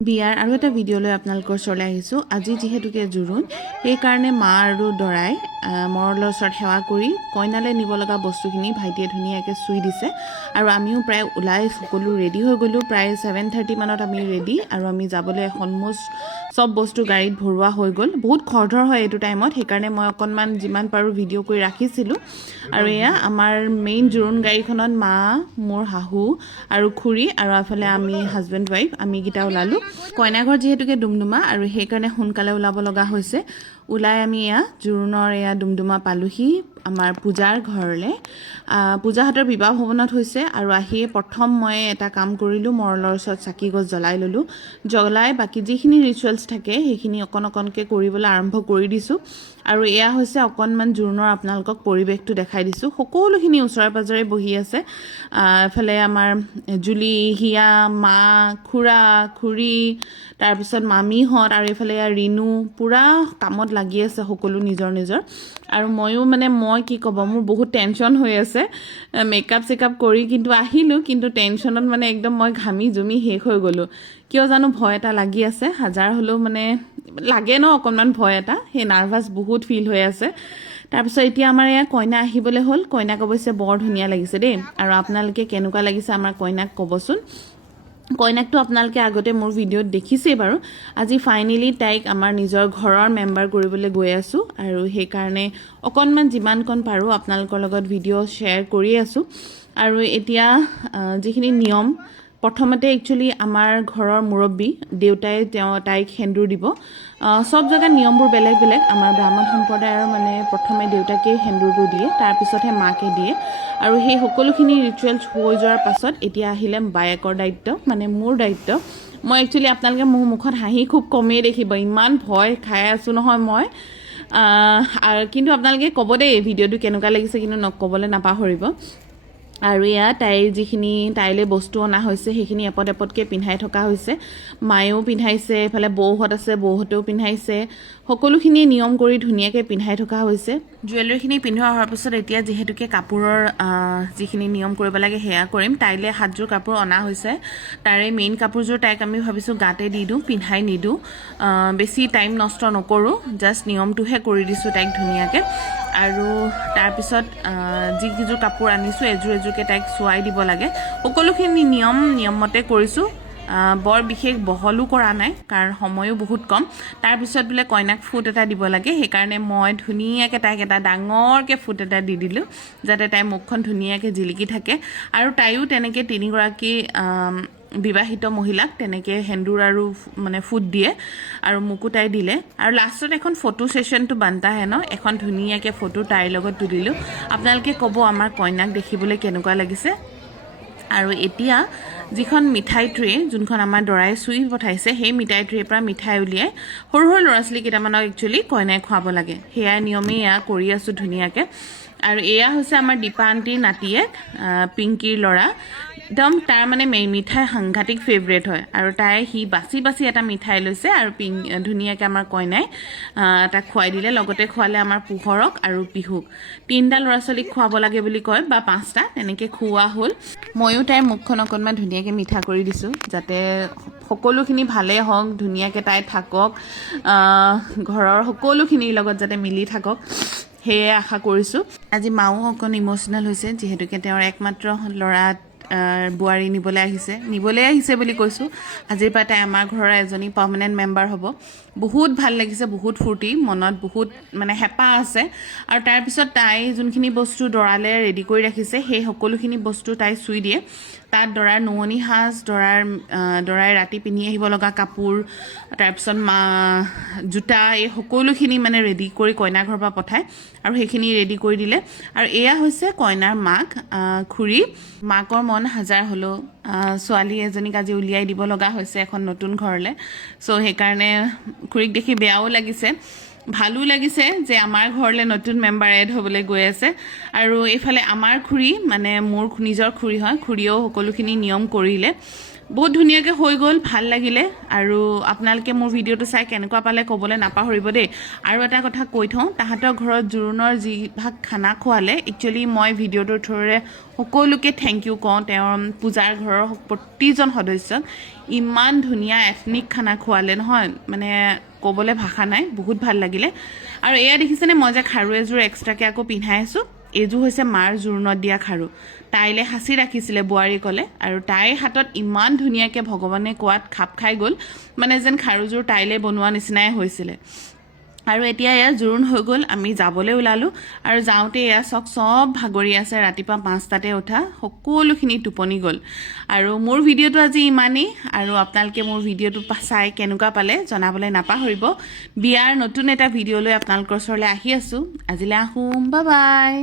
বিয়াৰ আৰু এটা ভিডিঅ' লৈ আপোনালোকৰ ওচৰলৈ আহিছোঁ। আজি যিহেতুকে জোৰোণ, সেইকাৰণে মা আৰু দৰাই মৰলৰ ওচৰত সেৱা কৰি কইনালৈ নিব লগা বস্তুখিনি ভাইটিয়ে ধুনীয়াকৈ চুই দিছে। আৰু আমিও প্ৰায় ওলাই সকলো ৰেডি হৈ গ'লোঁ। প্ৰায় 7:30 মানত আমি ৰেডি, আৰু আমি যাবলৈ অলম'ষ্ট চব বস্তু গাড়ীত ভৰোৱা হৈ গ'ল। বহুত খৰধৰ হয় এইটো টাইমত, সেইকাৰণে মই অকণমান যিমান পাৰোঁ ভিডিঅ' কৰি ৰাখিছিলোঁ। আৰু এয়া আমাৰ মেইন জোৰোণ গাড়ীখনত মা, মোৰ শাহু আৰু খুৰী, আৰু এফালে আমি হাজবেণ্ড ৱাইফ আমিকেইটা ওলালোঁ। কইনাঘৰ যিহেতুকে ডুমডুমা, আৰু সেইকাৰণে সোনকালে ওলাব লগা হৈছে। ওলাই আমি এয়া জোৰোণৰ ডুমডুমা পালোহি আমাৰ পূজাৰ ঘৰলৈ। পূজাহঁতৰ বিবাহ ভৱনত হৈছে, আৰু আহিয়ে প্ৰথম মই এটা কাম কৰিলোঁ, মৰলৰ ওচৰত চাকি গছ জ্বলাই ল'লোঁ। জ্বলাই বাকী যিখিনি ৰিচুৱেলছ থাকে সেইখিনি অকণ অকণকৈ কৰিবলৈ আৰম্ভ কৰি দিছোঁ। আৰু এয়া হৈছে অকণমান জোৰোণৰ আপোনালোকক পৰিৱেশটো দেখাই দিছোঁ। সকলোখিনি ওচৰে পাঁজৰে বহি আছে। এফালে আমাৰ জুলি, হিয়া, মা, খুৰা, খুৰী, তাৰপিছত মামীহঁত, আৰু এইফালে ৰিণু পূৰা কামত লাগি আছে সকলো নিজৰ নিজৰ। আৰু মই কি ক'ব, মোৰ বহুত টেনশ্যন হৈ আছে মেকআপ চেকআপ কৰি, কিন্তু আহিলোঁ, কিন্তু টেনশ্যনত একদম মই ঘামি জুমি শেষ হৈ গ'লোঁ। কিয় জানো ভয় এটা লাগি আছে, হাজাৰ হ'লেও লাগে ন অকণমান ভয় এটা, সেই নাৰ্ভাছ বহুত ফিল হৈ আছে। তাৰপিছত এতিয়া আমাৰ কইনা আহিবলৈ হ'ল। কইনাক অৱশ্যে বৰ ধুনীয়া লাগিছে দেই, আৰু আপোনালোকে কেনেকুৱা লাগিছে আমাৰ কইনাক ক'বচোন। কইনাকটো আপোনালোকে আগতে মোৰ ভিডিঅ'ত দেখিছেই বাৰু। আজি ফাইনেলি তাইক আমাৰ নিজৰ ঘৰৰ মেম্বাৰ কৰিবলৈ গৈ আছোঁ, আৰু সেইকাৰণে অকণমান যিমানকণ পাৰোঁ আপোনালোকৰ লগত ভিডিঅ' শ্বেয়াৰ কৰি আছোঁ। আৰু এতিয়া যিখিনি নিয়ম, প্ৰথমতে একচুৱেলি আমাৰ ঘৰৰ মুৰব্বী দেউতাই তাইক সেন্দুৰ দিব। চব জেগাত নিয়মবোৰ বেলেগ বেলেগ। আমাৰ ব্ৰাহ্মণ সম্প্ৰদায়ৰ প্ৰথমে দেউতাকেই সেন্দুৰটো দিয়ে, তাৰপিছতহে মাকে দিয়ে। আৰু সেই সকলোখিনি ৰিচুৱেলছ হৈ যোৱাৰ পাছত এতিয়া আহিলে বায়েকৰ দায়িত্ব, মোৰ দায়িত্ব। মই একচুৱেলি আপোনালোকে মোৰ মুখত হাঁহি খুব কমেই দেখিব, ইমান ভয় খাই আছোঁ নহয় মই। কিন্তু আপোনালোকে ক'ব দেই ভিডিঅ'টো কেনেকুৱা লাগিছে, কিন্তু ক'বলৈ নাপাহৰিব। আৰু তাইৰ যিখিনি তাইলৈ বস্তু অনা হৈছে সেইখিনি এপদ এপদকৈ পিন্ধাই থকা হৈছে। মায়েও পিন্ধাইছে, এইফালে বৌহঁত আছে, বৌহঁতেও পিন্ধাইছে। সকলোখিনি নিয়ম কৰি ধুনীয়াকৈ পিন্ধাই থকা হৈছে। জুৱেলাৰীখিনি পিন্ধোৱা হোৱাৰ পিছত এতিয়া যিহেতুকে কাপোৰৰ যিখিনি নিয়ম কৰিব লাগে সেয়া কৰিম। তাইলৈ 7যোৰ কাপোৰ অনা হৈছে। তাৰে মেইন কাপোৰযোৰ তাইক আমি ভাবিছোঁ গাতে দি দিওঁ, পিন্ধাই নিদিওঁ। বেছি টাইম নষ্ট নকৰোঁ, জাষ্ট নিয়মটোহে কৰি দিছোঁ তাইক ধুনীয়াকৈ। আৰু তাৰপিছত যিকেইযোৰ কাপোৰ আনিছোঁ এযোৰ এযোৰকৈ তাইক চোৱাই দিব লাগে। সকলোখিনি নিয়মমতে কৰিছোঁ। বৰ বিশেষ বহলো কৰা নাই, কাৰণ সময়ো বহুত কম। তাৰপিছত বোলে কইনাক ফুট এটা দিব লাগে, সেইকাৰণে মই ধুনীয়াকৈ তাইক এটা ডাঙৰকৈ ফুট এটা দি দিলোঁ, যাতে তাইৰ মুখখন ধুনীয়াকৈ জিলিকি থাকে। আৰু তাইও তেনেকৈ 3গৰাকী বিবাহিত মহিলাক তেনেকৈ সেন্দুৰ আৰু ফুট দিয়ে, আৰু মোকো তাই দিলে। আৰু লাষ্টত এখন ফটো ছেশ্যনটো বানতা হে ন, এখন ধুনীয়াকৈ ফটো তাইৰ লগত তুলিলোঁ। আপোনালোকে ক'ব আমাৰ কইনাক দেখিবলৈ কেনেকুৱা লাগিছে। আৰু এতিয়া যিখন মিঠাই ট্ৰে, যোনখন আমাৰ দৰাই চুই পঠাইছে, সেই মিঠাই ট্ৰেৰ পৰা মিঠাই উলিয়াই সৰু সৰু ল'ৰা ছোৱালী কেইটামানক একচুৱেলি কইনাই খুৱাব লাগে। সেয়া নিয়মেই কৰি আছোঁ ধুনীয়াকৈ। আৰু এয়া হৈছে আমাৰ দীপা আণ্টিৰ নাতিয়েক, পিংকিৰ ল'ৰা। একদম তাৰ মিঠাই সাংঘাতিক ফেভৰেট হয়, আৰু সি বাছি বাছি এটা মিঠাই লৈছে, আৰু ধুনীয়াকৈ আমাৰ কইনাই তাক খুৱাই দিলে। লগতে খোৱালে আমাৰ পোহৰক আৰু পিহুক। 3টা ল'ৰা ছোৱালীক খুৱাব লাগে বুলি কয়, বা 5টা তেনেকৈ খুওৱা হ'ল। ময়ো তাইৰ মুখখন অকণমান ধুনীয়াকৈ মিঠা কৰি দিছোঁ, যাতে সকলোখিনি ভালেই হওক, ধুনীয়াকৈ তাই থাকক, ঘৰৰ সকলোখিনিৰ লগত যাতে মিলি থাকক, সেয়ে আশা কৰিছোঁ। আজি মাও অকণ ইম'চনেল হৈছে, যিহেতুকে তেওঁৰ একমাত্ৰ ল'ৰা বোৱাৰী নিবলৈ আহিছে বুলি কৈছোঁ। আজিৰ পৰা তাই আমাৰ ঘৰৰ এজনী পাৰ্মানেণ্ট মেম্বাৰ হ'ব। বহুত ভাল লাগিছে, বহুত ফূৰ্তি, মনত বহুত হেঁপাহ আছে। আৰু তাৰপিছত তাই যোনখিনি বস্তু দৰালৈ ৰেডি কৰি ৰাখিছে, সেই সকলোখিনি বস্তু তাই চুই দিয়ে। তাত দৰাৰ নোৱনি সাজ, দৰাই ৰাতি পিন্ধি আহিব লগা কাপোৰ, তাৰপিছত জোতা, এই সকলোখিনি ৰেডি কৰি কইনা ঘৰৰ পৰা পঠায়, আৰু সেইখিনি ৰেডি কৰি দিলে। আৰু এয়া হৈছে কইনাৰ মাক, খুৰী। মাকৰ মন হাজাৰ হ'লেও ছোৱালী এজনীক আজি উলিয়াই দিব লগা হৈছে এখন নতুন ঘৰলৈ। চ' সেইকাৰণে খুৰীক দেখি বেয়াও লাগিছে, ভালো লাগিছে যে আমাৰ ঘৰলৈ নতুন মেম্বাৰ এড হ'বলৈ গৈ আছে। আৰু এইফালে আমাৰ খুৰী, মোৰ নিজৰ খুৰী হয়, খুৰীয়েও সকলোখিনি নিয়ম কৰিলে। বহুত ধুনীয়াকৈ হৈ গ'ল, ভাল লাগিলে। আৰু আপোনালোকে মোৰ ভিডিঅ'টো চাই কেনেকুৱা পালে ক'বলৈ নাপাহৰিব দেই। আৰু এটা কথা কৈ থওঁ, তাহাঁতৰ ঘৰত জোৰোণৰ যিভাগ খানা খোৱালে, একচুৱেলি মই ভিডিঅ'টোৰ থ্ৰুৰে সকলোকে থেংক ইউ কওঁ। তেওঁৰ পূজাৰ ঘৰৰ প্ৰতিজন সদস্যক ইমান ধুনীয়া এথনিক খানা খোৱালে নহয়, মানে ক'বলৈ ভাষা নাই, বহুত ভাল লাগিলে। আৰু এয়া দেখিছেনে, মই যে খাৰু এযোৰ এক্সট্ৰাকৈ আকৌ পিন্ধাই আছোঁ, এইযোৰ হৈছে মাৰ জোৰোণত দিয়া খাৰু। তাইলৈ সাঁচি ৰাখিছিলে বোৱাৰীকলে, আৰু তাইৰ হাতত ইমান ধুনীয়াকৈ ভগৱানে কোৱাত খাপ খাই গ'ল, মানে যেন খাৰুযোৰ তাইলৈ বনোৱা নিচিনাই হৈছিলে। আৰু এতিয়া এয়া জোৰোণ হৈ গ'ল, আমি যাবলৈ ওলালোঁ। আৰু যাওঁতে এয়া চব ভাগৰি আছে, ৰাতিপুৱা 5টাতে উঠা, সকলোখিনি টোপনি গ'ল। আৰু মোৰ ভিডিঅ'টো আজি ইমানেই। আৰু আপোনালোকে মোৰ ভিডিঅ'টো চাই কেনেকুৱা পালে জনাবলৈ নাপাহৰিব। বিয়াৰ নতুন এটা ভিডিঅ' লৈ আপোনালোকৰ ওচৰলৈ আহি আছোঁ। আজিলৈ আহোঁ, বাই বাই।